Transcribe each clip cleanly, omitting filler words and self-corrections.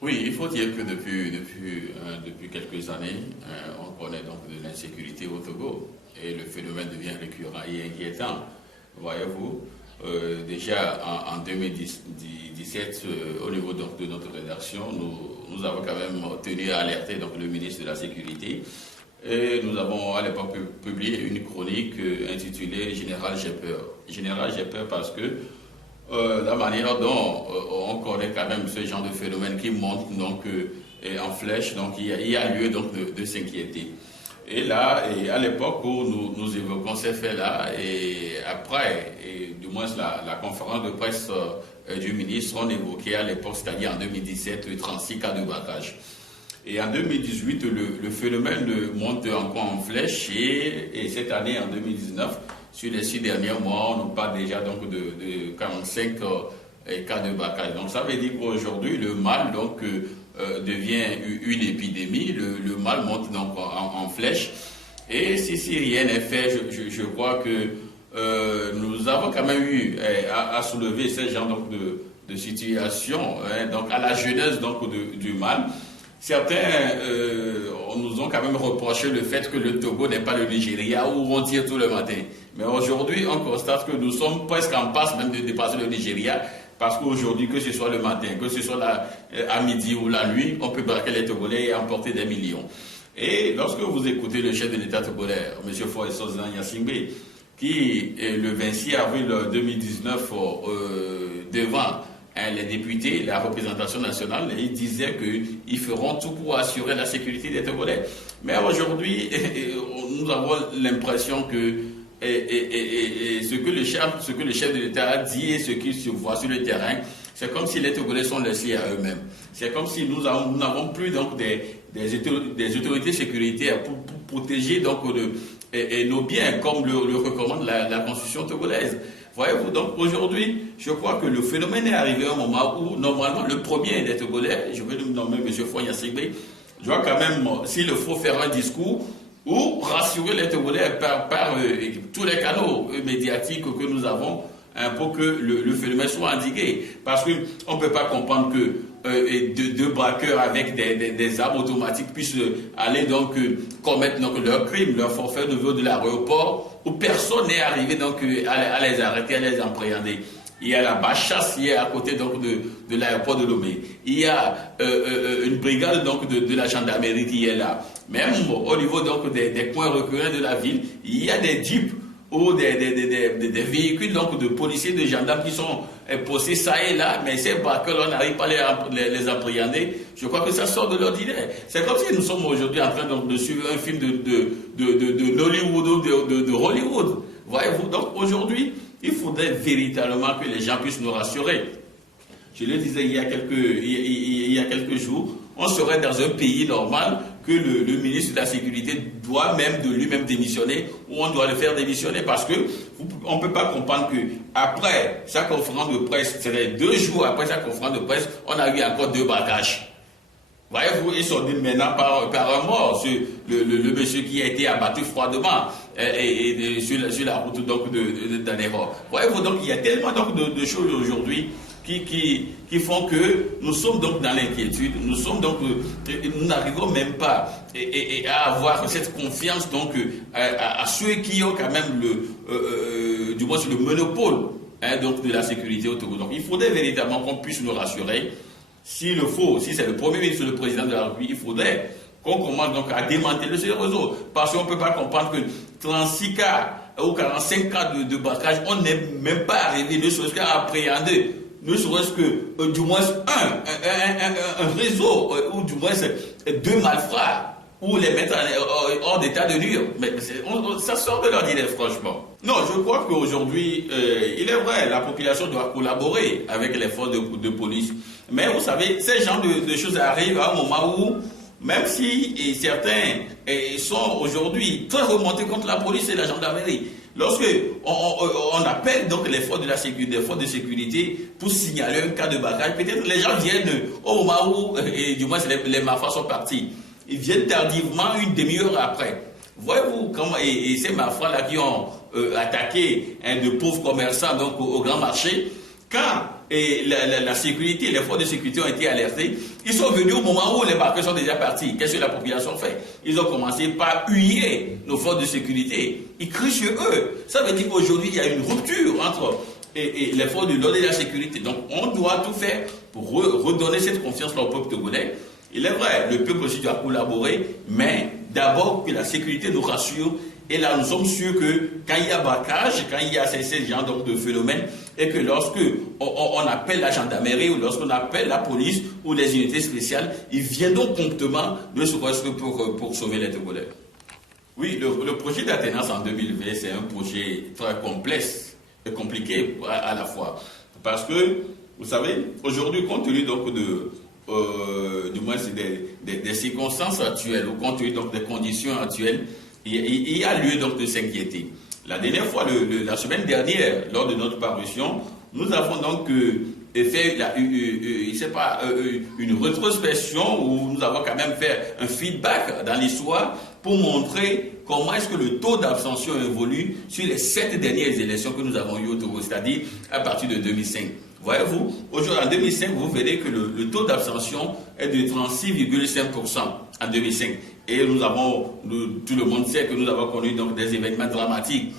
Oui, il faut dire que depuis quelques années, on connaît donc de l'insécurité au Togo et le phénomène devient récurrent et inquiétant. Voyez-vous, déjà en 2017, au niveau donc, de notre rédaction, nous avons quand même tenu à alerter donc, le ministre de la Sécurité et nous avons à l'époque publié une chronique intitulée Général, j'ai peur. Général, j'ai peur parce que la manière dont on connaît quand même ce genre de phénomène qui monte donc, en flèche, donc il y a lieu donc de s'inquiéter. Et là, et à l'époque où nous évoquons ces faits-là, et après, et du moins la conférence de presse du ministre, on évoquait à l'époque, c'est-à-dire en 2017, 36 cas de braquage. Et en 2018, le phénomène monte encore en flèche et cette année, en 2019, sur les 6 derniers mois, on nous parle déjà donc de 45 cas de braquage. Donc ça veut dire qu'aujourd'hui, le mal donc, devient une épidémie, le mal monte donc en flèche. Et si rien n'est fait, je crois que nous avons quand même eu à soulever ce genre donc, de situation, donc à la jeunesse donc, du mal. Certains nous ont quand même reproché le fait que le Togo n'est pas le Nigeria où on tire tout le matin. Mais aujourd'hui, on constate que nous sommes presque en passe même de dépasser le Nigeria parce qu'aujourd'hui, que ce soit le matin, que ce soit à midi ou la nuit, on peut braquer les Togolais et emporter des millions. Et lorsque vous écoutez le chef de l'État togolais, M. Faure Sozan Yassingbe, qui, le 26 avril 2019, devant les députés, la représentation nationale, ils disaient qu'ils feront tout pour assurer la sécurité des Togolais. Mais aujourd'hui, nous avons l'impression que ce que le chef de l'État a dit et ce qui se voit sur le terrain, c'est comme si les Togolais sont laissés à eux-mêmes. C'est comme si nous n'avons plus donc des autorités sécuritaires pour protéger donc nos biens, comme le recommande la Constitution togolaise. Voyez-vous, donc aujourd'hui, je crois que le phénomène est arrivé à un moment où, normalement, le premier des Togolais, je vais le nommer M. Faure Yassingbe, doit quand même, s'il le faut, faire un discours ou rassurer les Togolais par tous les canaux médiatiques que nous avons pour que le phénomène soit endigué. Parce qu'on ne peut pas comprendre que deux braqueurs avec des armes automatiques puissent aller donc commettre donc, leur crime, leur forfait au niveau de l'aéroport où personne n'est arrivé donc à les arrêter, à les appréhender. Il y a la Bachasse qui est à côté donc de l'aéroport de Lomé. Il y a une brigade donc de la gendarmerie qui est là. Même au niveau donc des coins reculés de la ville, il y a des jeeps ou des véhicules donc de policiers, de gendarmes qui sont postés ça et là, mais ces braqueurs on n'arrive pas à les appréhender. Je crois que ça sort de l'ordinaire. C'est comme si nous sommes aujourd'hui en train donc, de suivre un film de Hollywood ou de Hollywood. Voyez-vous, donc aujourd'hui, il faudrait véritablement que les gens puissent nous rassurer. Je le disais il y a quelques jours, on serait dans un pays normal que le ministre de la Sécurité doit même de lui-même démissionner ou on doit le faire démissionner parce qu'on ne peut pas comprendre qu'après sa conférence de presse, c'est 2 jours après sa conférence de presse, on a eu encore 2 braquages. Voyez-vous, ils sont dit maintenant par un mort, le monsieur qui a été abattu froidement sur la route donc d'Anero. Voyez-vous, donc il y a tellement donc, de choses aujourd'hui qui font que nous sommes donc dans l'inquiétude, nous n'arrivons même pas à avoir cette confiance donc à ceux qui ont quand même du moins le monopole donc de la sécurité au Togo. Donc il faudrait véritablement qu'on puisse nous rassurer. S'il le faut, si c'est le Premier ministre ou le Président de la République, il faudrait qu'on commence donc à démanteler ce réseau. Parce qu'on ne peut pas comprendre que 36 cas ou 45 cas de braquage, on n'est même pas arrivé ne serait-ce qu'à appréhender, ne serait-ce que du moins un réseau ou du moins 2 malfrats ou les mettre hors d'état de nuire. Mais ça sort de l'ordinaire, franchement. Non, je crois qu'aujourd'hui, il est vrai, la population doit collaborer avec les forces de police. Mais vous savez, ces genres de choses arrivent à un moment où, même si certains sont aujourd'hui très remontés contre la police et la gendarmerie, lorsque on appelle donc les forces de sécurité pour signaler un cas de braquage, peut-être les gens viennent au moment où, du moins les malfrats sont partis. Ils viennent tardivement une demi-heure après. Voyez-vous comment ces malfrats-là qui ont attaqué de pauvres commerçants donc, au grand marché, quand et la sécurité, les forces de sécurité ont été alertés, ils sont venus au moment où les barqueurs sont déjà partis. Qu'est-ce que la population fait? Ils ont commencé par huer nos forces de sécurité. Ils crient sur eux. Ça veut dire qu'aujourd'hui, il y a une rupture entre les forces de l'ordre et la sécurité. Donc, on doit tout faire pour redonner cette confiance au peuple togolais. Il est vrai, le peuple aussi doit collaborer, mais d'abord que la sécurité nous rassure. Et là, nous sommes sûrs que quand il y a braquage, quand il y a ces genres donc, de phénomènes, et que lorsque on appelle la gendarmerie ou lorsqu'on appelle la police ou les unités spéciales, ils viendront promptement ne serait-ce que pour sauver les Togolais. Oui, le projet d'Athénas en 2020, c'est un projet très complexe et compliqué à la fois. Parce que, vous savez, aujourd'hui, compte tenu donc du moins des circonstances actuelles, ou compte tenu donc des conditions actuelles, il y a lieu donc de s'inquiéter. La dernière fois, la semaine dernière, lors de notre parution, nous avons donc fait une rétrospection où nous avons quand même fait un feedback dans l'histoire pour montrer comment est-ce que le taux d'abstention évolue sur les 7 dernières élections que nous avons eues au Togo, c'est-à-dire à partir de 2005. Voyez-vous, aujourd'hui en 2005, vous verrez que le taux d'abstention est de 36,5% en 2005. Et tout le monde sait que nous avons connu donc des événements dramatiques.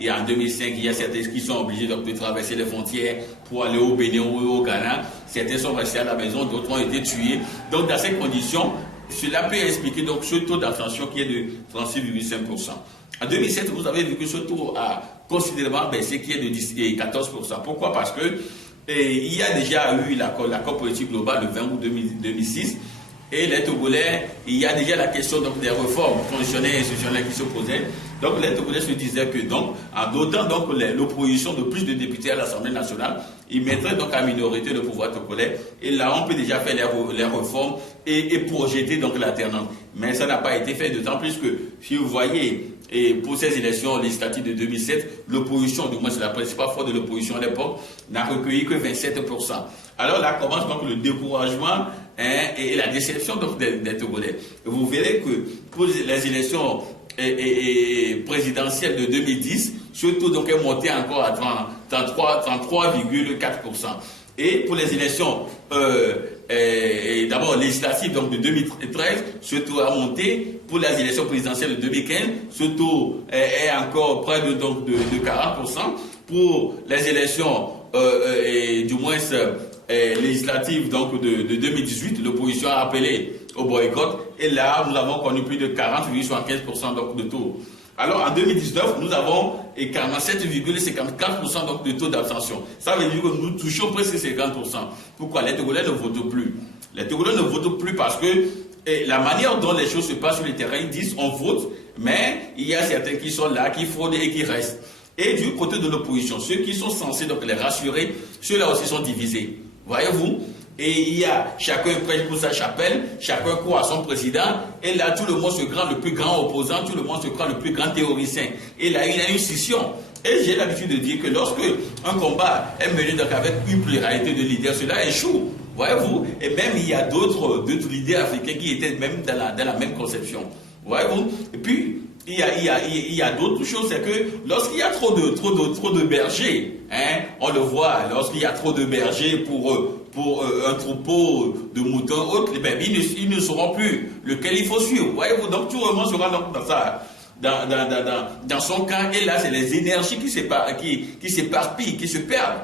Et en 2005, il y a certains qui sont obligés donc, de traverser les frontières pour aller au Bénin ou au Ghana. Certains sont restés à la maison, d'autres ont été tués. Donc dans ces conditions, cela peut expliquer donc ce taux d'abstention qui est de 36,5%. En 2007, vous avez vu que ce taux a considérablement baissé, qui est de 14%. Pourquoi? Parce que il y a déjà eu l'accord politique global le 20 août 2006. Et les Togolais, il y a déjà la question donc, des réformes constitutionnelles et institutionnelles qui se posaient. Donc les Togolais se disaient que donc, en dotant donc l'opposition de plus de députés à l'Assemblée nationale, ils mettraient donc à minorité le pouvoir togolais. Et là, on peut déjà faire les réformes et projeter donc l'alternance. Mais ça n'a pas été fait, d'autant plus que, si vous voyez, et pour ces élections législatives de 2007, l'opposition, du moins c'est la principale force de l'opposition à l'époque, n'a recueilli que 27%. Alors là commence donc le découragement et la déception donc, des Togolais. Vous verrez que pour les élections présidentielles de 2010, ce taux donc est monté encore à 33,4%. Et pour les élections d'abord législatives donc de 2013, ce taux a monté. Pour les élections présidentielles de 2015, ce taux est encore près de 40%. Pour les élections du moins législatives donc de 2018, l'opposition a appelé au boycott. Et là, nous avons connu plus de 40,75% donc de taux. Alors en 2019, nous avons 47,54% donc de taux d'abstention. Ça veut dire que nous touchons presque 50%. Pourquoi? Les Togolais ne votent plus. Les Togolais ne votent plus parce que la manière dont les choses se passent sur le terrain, ils disent on vote, mais il y a certains qui sont là, qui fraudent et qui restent. Et du côté de l'opposition, ceux qui sont censés donc les rassurer, ceux-là aussi sont divisés. Voyez-vous? Et il y a chacun prêche pour sa chapelle, chacun croit à son président, et là tout le monde se croit le plus grand opposant, tout le monde se croit le plus grand théoricien. Et là il y a une scission. Et j'ai l'habitude de dire que lorsque un combat est mené donc avec une pluralité de leaders, cela échoue. Voyez-vous? Et même il y a d'autres leaders africains qui étaient même dans la même conception. Voyez-vous? Et puis, il y a d'autres choses, c'est que lorsqu'il y a trop de bergers, on le voit, lorsqu'il y a trop de bergers pour un troupeau de moutons autres, ils ne sauront plus lequel il faut suivre. Voyez-vous? Donc tout le monde sera dans son camp, et là c'est les énergies qui s'éparpillent, qui se perdent.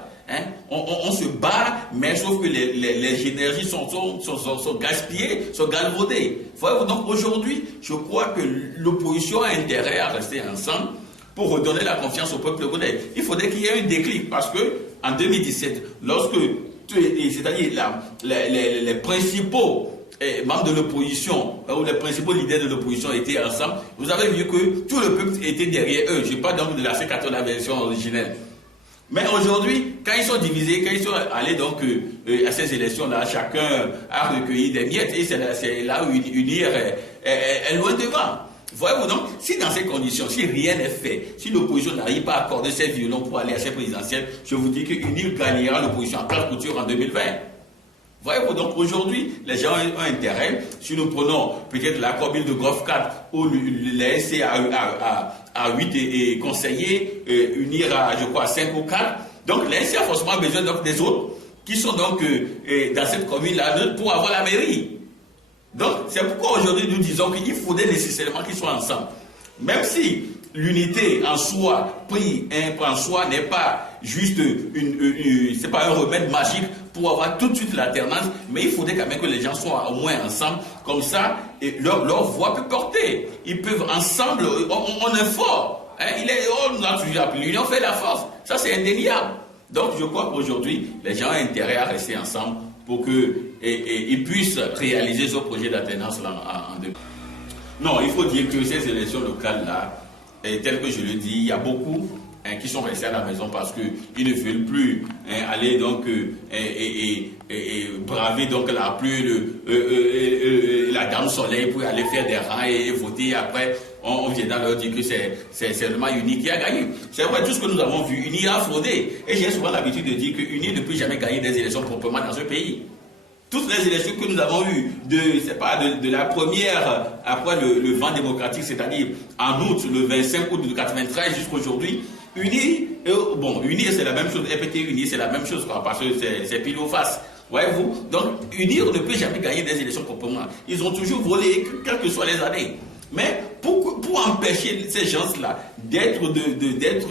On se bat, mais sauf que les énergies sont gaspillées, sont galvaudées. Donc aujourd'hui, je crois que l'opposition a intérêt à rester ensemble pour redonner la confiance au peuple togolais. Il faudrait qu'il y ait un déclic, parce que en 2017, lorsque, c'est-à-dire les principaux membres de l'opposition, ou les principaux leaders de l'opposition étaient ensemble, vous avez vu que tout le peuple était derrière eux. Je parle donc de la C14, la version originelle. Mais aujourd'hui, quand ils sont divisés, quand ils sont allés donc à ces élections-là, chacun a recueilli des miettes, et c'est là où unir est loin devant. Voyez-vous donc, si dans ces conditions, si rien n'est fait, si l'opposition n'arrive pas à accorder ses violons pour aller à ces présidentielles, je vous dis qu'UNIR gagnera l'opposition en pleine couture en 2020. Voyez-vous, donc aujourd'hui, les gens ont intérêt, si nous prenons peut-être l'accord de Grof 4 où l'ASC a 8 conseillers, UNIR a, je crois, 5 ou 4, Donc l'ANC a forcément besoin donc, des autres qui sont donc dans cette commune-là pour avoir la mairie. Donc c'est pourquoi aujourd'hui nous disons qu'il faudrait nécessairement qu'ils soient ensemble. Même si l'unité en soi, pris en soi, n'est pas juste c'est pas un remède magique pour avoir tout de suite l'alternance, mais il faudrait quand même que les gens soient au moins ensemble, comme ça, et leur voix peut porter. Ils peuvent ensemble, on est fort. Hein, on a toujours appelé l'union fait la force. Ça c'est indéniable. Donc je crois qu'aujourd'hui, les gens ont intérêt à rester ensemble pour qu'ils puissent réaliser ce projet d'alternance là en deux. Non, il faut dire que ces élections locales-là, tel que je le dis, il y a beaucoup qui sont restés à la maison parce qu'ils ne veulent plus aller donc braver donc la pluie, la dame soleil pour aller faire des rangs et voter. Après, on viendra leur dire que c'est seulement UNI qui a gagné. C'est vrai, tout ce que nous avons vu, UNI a fraudé. Et j'ai souvent l'habitude de dire que UNI ne peut jamais gagner des élections proprement dans ce pays. Toutes les élections que nous avons eues, de la première, après le vent démocratique, c'est-à-dire en août, le 25 août de 93 jusqu'à aujourd'hui, UNI, UNI c'est la même chose, EPT UNI c'est la même chose, quoi, parce que c'est pile ou face. Voyez-vous? Donc, UNI ne peut jamais gagner des élections proprement. Ils ont toujours volé, quelles que soient les années. Mais pour empêcher ces gens-là d'être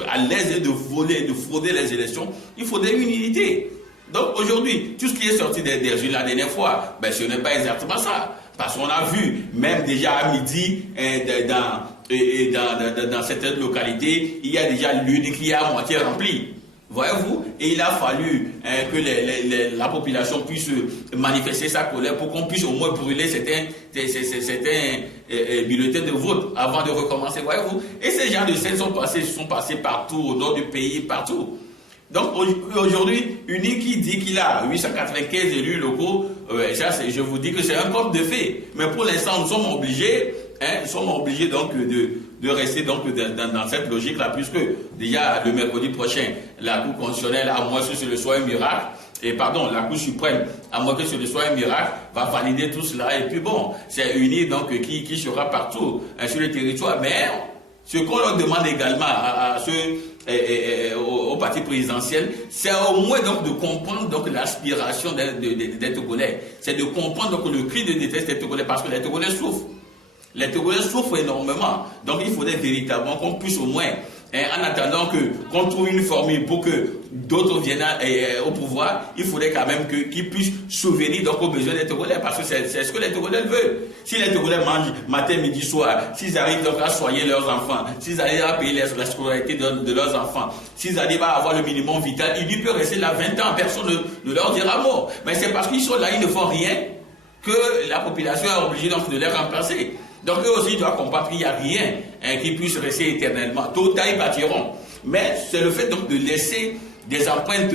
à l'aise et de voler, de frauder les élections, il faudrait une unité. Donc aujourd'hui, tout ce qui est sorti des résultats la dernière fois, ce n'est pas exactement ça. Parce qu'on a vu, même déjà à midi, dans certaines localités, il y a déjà l'une qui est à moitié remplie. Voyez-vous? Et il a fallu que la population puisse manifester sa colère pour qu'on puisse au moins brûler certains bulletins de vote avant de recommencer. Voyez-vous? Et ces gens de scènes sont passés partout, au nord du pays, partout. Donc aujourd'hui, UNI qui dit qu'il a 895 élus locaux, je vous dis que c'est un conte de fait. Mais pour l'instant, nous sommes obligés donc de rester donc dans cette logique-là, puisque déjà le mercredi prochain, la Cour constitutionnelle, à moins que ce soit un miracle, la Cour suprême, à moins que ce soit un miracle, va valider tout cela. Et puis bon, c'est UNI donc qui sera partout sur le territoire. Mais ce qu'on leur demande également au parti présidentiel, c'est au moins donc de comprendre donc l'aspiration des Togolais. C'est de comprendre donc le cri de détresse des Togolais, parce que les Togolais souffrent. Les Togolais souffrent énormément. Donc il faudrait véritablement qu'on puisse au moins, en attendant qu'on trouve une formule pour que d'autres viennent au pouvoir, il faudrait quand même qu'ils puissent souvenir donc aux besoins des Togolais, parce que c'est ce que les Togolais veulent. Si les Togolais mangent matin, midi, soir, s'ils arrivent donc à soigner leurs enfants, s'ils arrivent à payer la scolarité de leurs enfants, s'ils arrivent à avoir le minimum vital, ils peuvent rester là 20 ans, personne ne leur dira mot. Mais c'est parce qu'ils sont là, ils ne font rien, que la population est obligée donc de les remplacer. Donc eux aussi doivent comprendre qu'il n'y a rien qui puisse rester éternellement. Tôt ou tard, ils bâtiront. Mais c'est le fait donc de laisser des empreintes,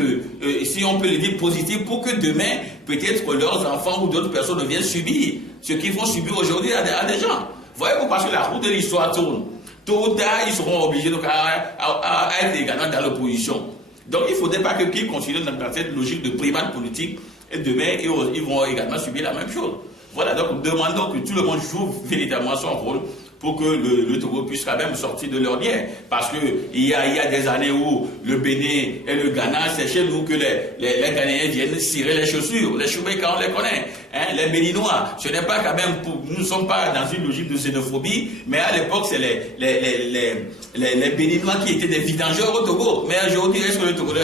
si on peut le dire, positives, pour que demain, peut-être leurs enfants ou d'autres personnes ne viennent subir ce qu'ils vont subir aujourd'hui à des gens. Voyez-vous, parce que la roue de l'histoire tourne. Tôt ou tard, ils seront obligés donc à être également dans l'opposition. Donc il ne faudrait pas qu'ils continuent dans cette logique de primate politique, et demain, ils vont également subir la même chose. Voilà, donc demandons que tout le monde joue véritablement son rôle pour que le Togo puisse quand même sortir de leur lien. Parce qu'il y a des années où le Bénin et le Ghana, c'est chez nous que les Ghanéens viennent cirer les chaussures. Les Choubeka, on les connaît. Les Béninois, ce n'est pas quand même nous ne sommes pas dans une logique de xénophobie, mais à l'époque, c'est les Béninois qui étaient des vidangeurs au Togo. Mais aujourd'hui, est-ce que le Togo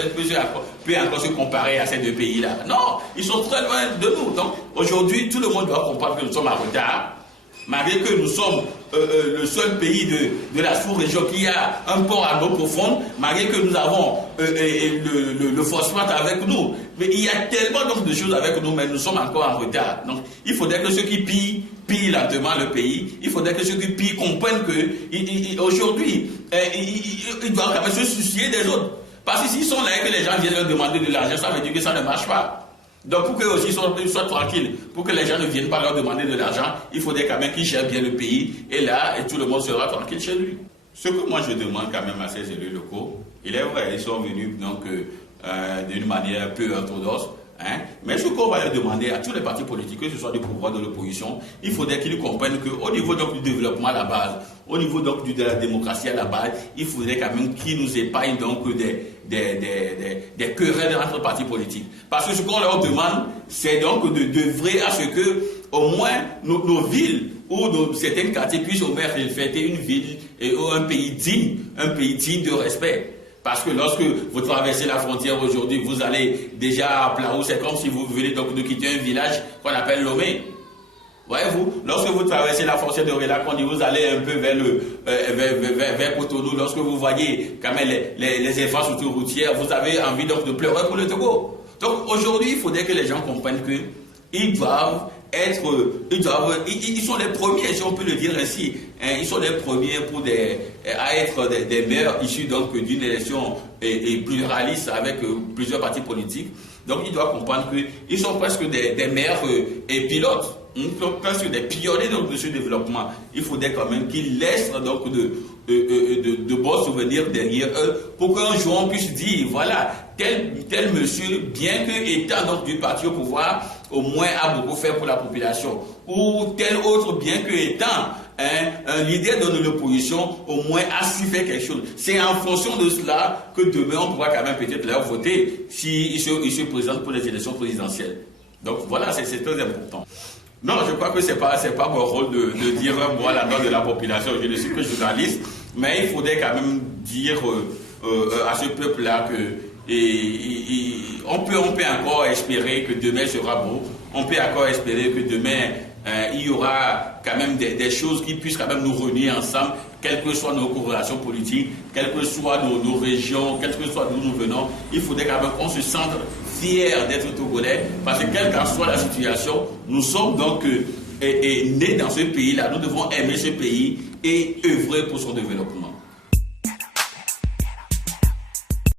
peut encore se comparer à ces deux pays-là? Non, ils sont très loin de nous. Donc aujourd'hui, tout le monde doit comprendre que nous sommes en retard. Malgré que nous sommes le seul pays de la sous-région qui a un port à l'eau profonde, malgré que nous avons le phosphate avec nous. Mais il y a tellement donc de choses avec nous, mais nous sommes encore en retard. Donc il faudrait que ceux qui pillent lentement le pays, il faudrait que ceux qui pillent comprennent qu'aujourd'hui, ils doivent quand même se soucier des autres. Parce que s'ils sont là et que les gens viennent leur demander de l'argent, ça veut dire que ça ne marche pas. Donc pour qu'eux aussi soient tranquilles, pour que les gens ne viennent pas leur demander de l'argent, il faudrait quand même qu'ils gèrent bien le pays, et là, tout le monde sera tranquille chez lui. Ce que moi je demande quand même à ces élus locaux, il est vrai, ils sont venus donc d'une manière peu orthodoxe, Hein? Mais ce qu'on va demander à tous les partis politiques, que ce soit du pouvoir ou de l'opposition, il faudrait qu'ils comprennent qu'au niveau donc, du développement à la base, au niveau donc, de la démocratie à la base, il faudrait quand même qu'ils nous épargnent donc, des querelles entre partis politiques. Parce que ce qu'on leur demande, c'est donc de d'œuvrer à ce que au moins nos villes ou certains quartiers puissent au moins refléter une ville ou un pays digne de respect. Parce que lorsque vous traversez la frontière aujourd'hui, vous allez déjà à Plaou, c'est comme si vous venez donc de quitter un village qu'on appelle Lomé. Voyez-vous, lorsque vous traversez la frontière de Relac, vous allez un peu vers Cotonou, lorsque vous voyez quand même les infrastructures routières, vous avez envie donc de pleurer pour le Togo. Donc aujourd'hui, il faudrait que les gens comprennent que ils sont les premiers, si on peut le dire ainsi, hein, ils sont les premiers à être des maires issus donc d'une élection pluraliste avec plusieurs partis politiques. Donc ils doivent comprendre qu'ils sont presque des maires et pilotes, presque des pionniers donc, de ce développement. Il faudrait quand même qu'ils laissent donc de bons souvenirs derrière eux pour qu'un jour on puisse dire, voilà, tel monsieur, bien que étant donc du parti au pouvoir, au moins a beaucoup fait pour la population, ou tel autre, bien que étant un leader de l'opposition, au moins a su faire quelque chose. C'est en fonction de cela que demain on pourra quand même peut-être leur voter s'ils se présentent pour les élections présidentielles. Donc voilà, c'est très important. Non, je crois que c'est pas mon rôle de dire moi la note de la population. Je ne suis que journaliste, mais il faudrait quand même dire à ce peuple-là que on peut encore espérer que demain sera beau. On peut encore espérer que demain il y aura quand même des choses qui puissent quand même nous réunir ensemble, quelles que soient nos corrélations politiques, quelles que soient nos régions, quelles que soient d'où nous venons. Il faudrait quand même qu'on se sente fiers d'être Togolais, parce que quelle qu'en soit la situation, nous sommes donc nés dans ce pays-là. Nous devons aimer ce pays et œuvrer pour son développement.